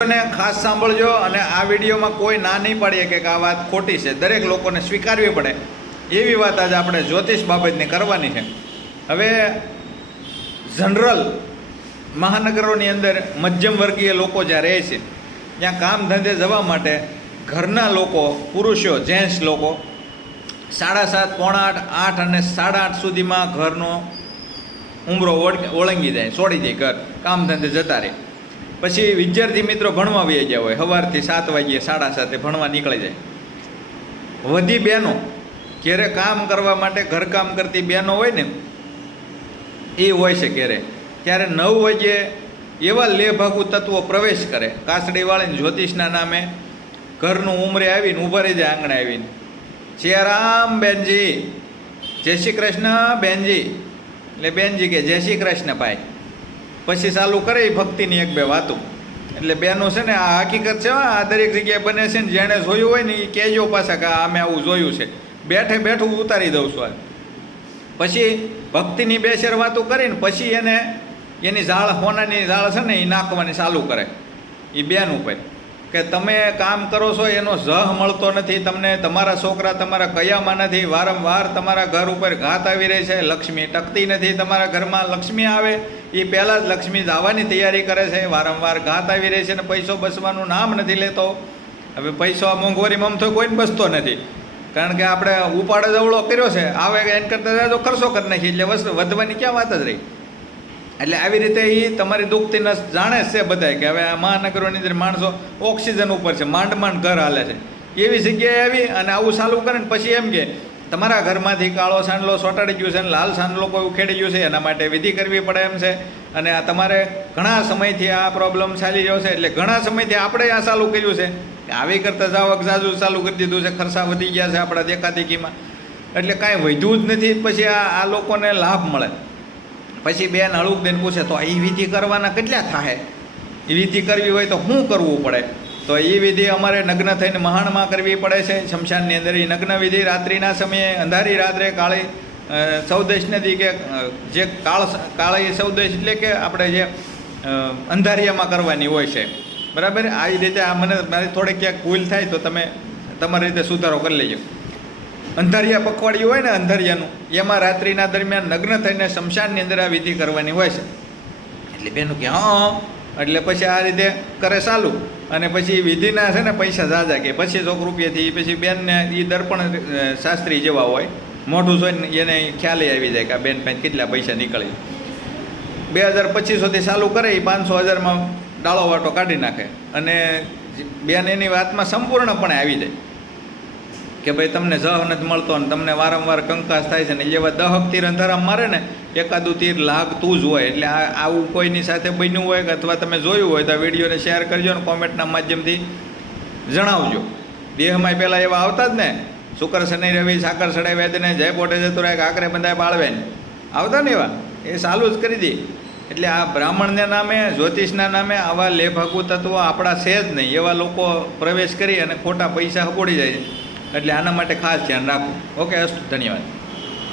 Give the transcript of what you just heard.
ને ખાસ સાંભળજો અને આ વિડીયોમાં કોઈ ના નહીં પાડીએ કે આ વાત ખોટી છે, દરેક લોકોને સ્વીકારવી પડે એવી વાત આજે આપણે જ્યોતિષ બાબતની કરવાની છે. હવે જનરલ મહાનગરોની અંદર મધ્યમ વર્ગીય લોકો જ્યાં રહે છે ત્યાં કામ ધંધે જવા માટે ઘરના લોકો, પુરુષો, જેન્ટ્સ લોકો 7:30, 7:45, 8 અને 8:30 સુધીમાં ઘરનો ઉંબરો ઓળંગી જાય, છોડી જાય, ઘર કામ ધંધે જતા રહે. પછી વિદ્યાર્થી મિત્રો ભણવા વહી ગયા હોય, સવારથી 7 વાગ્યે 7:30 ભણવા નીકળી જાય. વધી બહેનો ઘેરે કામ કરવા માટે ઘરકામ કરતી બહેનો હોય ને એ હોય છે ઘેરે, ત્યારે 9 વાગ્યે એવા લેભાગુ તત્વો પ્રવેશ કરે, કાસડી વાળીને જ્યોતિષના નામે ઘરનું ઉંમરે આવીને ઊભા રહી જાય આંગણે આવીને, જય રામ બેનજી, જય શ્રી કૃષ્ણ બેનજી. એટલે બેનજી કે જય શ્રી કૃષ્ણ ભાઈ. પછી ચાલુ કરે ભક્તિની 1-2 વાતો. એટલે બેનો છે ને આ હકીકત છે, આ દરેક જગ્યાએ બને છે ને, જેણે જોયું હોય ને એ કહેજો પાછા કે અમે આવું જોયું છે, બેઠે બેઠું ઉતારી દઉં છું. પછી ભક્તિની 2-4 વાતો કરીને પછી એની ઝાળ, હોનાની ઝાળ છે ને એ નાખવાની ચાલુ કરે એ બેન ઉપર કે તમે કામ કરો છો એનો જહ મળતો નથી તમને, તમારા છોકરા તમારા કયામાં નથી, વારંવાર તમારા ઘર ઉપર ઘાત આવી રહી છે, લક્ષ્મી ટકતી નથી, તમારા ઘરમાં લક્ષ્મી આવે એ પહેલાં જ લક્ષ્મી આવવાની તૈયારી કરે છે, વારંવાર ઘાત આવી રહી છે અને પૈસો બસવાનું નામ નથી લેતો. હવે પૈસો મોંઘવારીમાં આમ તો કોઈને બસતો નથી, કારણ કે આપણે ઉપાડ જવળો કર્યો છે, આવે એને કરતાં તો ખર્ચો કરી નાખી, એટલે વસ્તુ વધવાની ક્યાં વાત જ રહી. એટલે આવી રીતે એ તમારી દુઃખથી નસ જાણે છે બધાય કે હવે આ મહાનગરોની અંદર માણસો ઓક્સિજન ઉપર છે, માંડ ઘર હાલે છે. એવી જગ્યાએ આવી અને આવું ચાલુ કરે ને પછી એમ કે તમારા ઘરમાંથી કાળો સાંડલો સોટાડી ગયું છે અને લાલ સાંડલો કોઈ ઉખેડી ગયું છે, એના માટે વિધિ કરવી પડે એમ છે. અને આ તમારે ઘણા સમયથી આ પ્રોબ્લેમ ચાલી રહ્યો છે, એટલે ઘણા સમયથી આપણે આ ચાલુ કર્યું છે કે આવી કરતાં જાવક જાજુ ચાલુ કરી દીધું છે, ખર્ચા વધી ગયા છે આપણા દેખાદેખીમાં, એટલે કાંઈ વધ્યું જ નથી. પછી આ લોકોને લાભ મળે. પછી બેન હળુક દઈને પૂછે તો એ વિધિ કરવાના કેટલા થાય, એ વિધિ કરવી હોય તો શું કરવું પડે? તો એ વિધિ અમારે નગ્ન થઈને મહાણમાં કરવી પડે છે શમશાનની અંદર. એ નગ્ન વિધિ રાત્રિના સમયે અંધારી રાત્રે કાળી ચૌદશ નદી કે જે કાળી ચૌદશ એટલે કે આપણે જે અંધારિયામાં કરવાની હોય છે, બરાબર. આવી રીતે આ મારી થોડીક ક્યાંક ભૂલ થાય તો તમે તમારી રીતે સુધારો કરી લેજો. અંધારિયા પખવાડિયું હોય ને અંધારિયાનું, એમાં રાત્રિના દરમિયાન નગ્ન થઈને શમશાનની અંદર આ વિધિ કરવાની હોય છે. એટલે બેનું કે હા, એટલે પછી આ રીતે કરે ચાલુ. અને પછી વિધિના છે ને પૈસા ઝાઝા કે 2500 રૂપિયાથી પછી બેનને એ દર્પણ શાસ્ત્રી જેવા હોય, મોઢું જોઈને એને ખ્યાલ આવી જાય કે આ બેન પાસે કેટલા પૈસા નીકળી. 2000-2500થી ચાલુ કરે, એ 500-1000માં ડાળો વાટો કાઢી નાખે. અને બેન એની વાતમાં સંપૂર્ણપણે આવી જાય કે ભાઈ તમને જહ નથી મળતો અને તમને વારંવાર કંકાસ થાય છે ને, એવા 10 તીર અંધારામાં મારે ને એકાદું તીર લાગતું જ હોય. એટલે આવું કોઈની સાથે બન્યું હોય કે અથવા તમે જોયું હોય તો આ વિડીયોને શેર કરજો ને કોમેન્ટના માધ્યમથી જણાવજો. દેહમાં પહેલાં એવા આવતા જ ને, શુક્ર શનિ રવિ સાકર સડાઈ વેદને જય પોટે જતો રહે આકરે બંધાય બાળવે આવતા ને એવા, એ ચાલુ જ કરી દે. એટલે આ બ્રાહ્મણના નામે, જ્યોતિષના નામે આવા લેભાગુ તત્વો આપણા છે જ નહીં, એવા લોકો પ્રવેશ કરી અને ખોટા પૈસા હબોડી જાય છે. એટલે આના માટે ખાસ ધ્યાન રાખવું. ઓકે, અસ્તુ, ધન્યવાદ.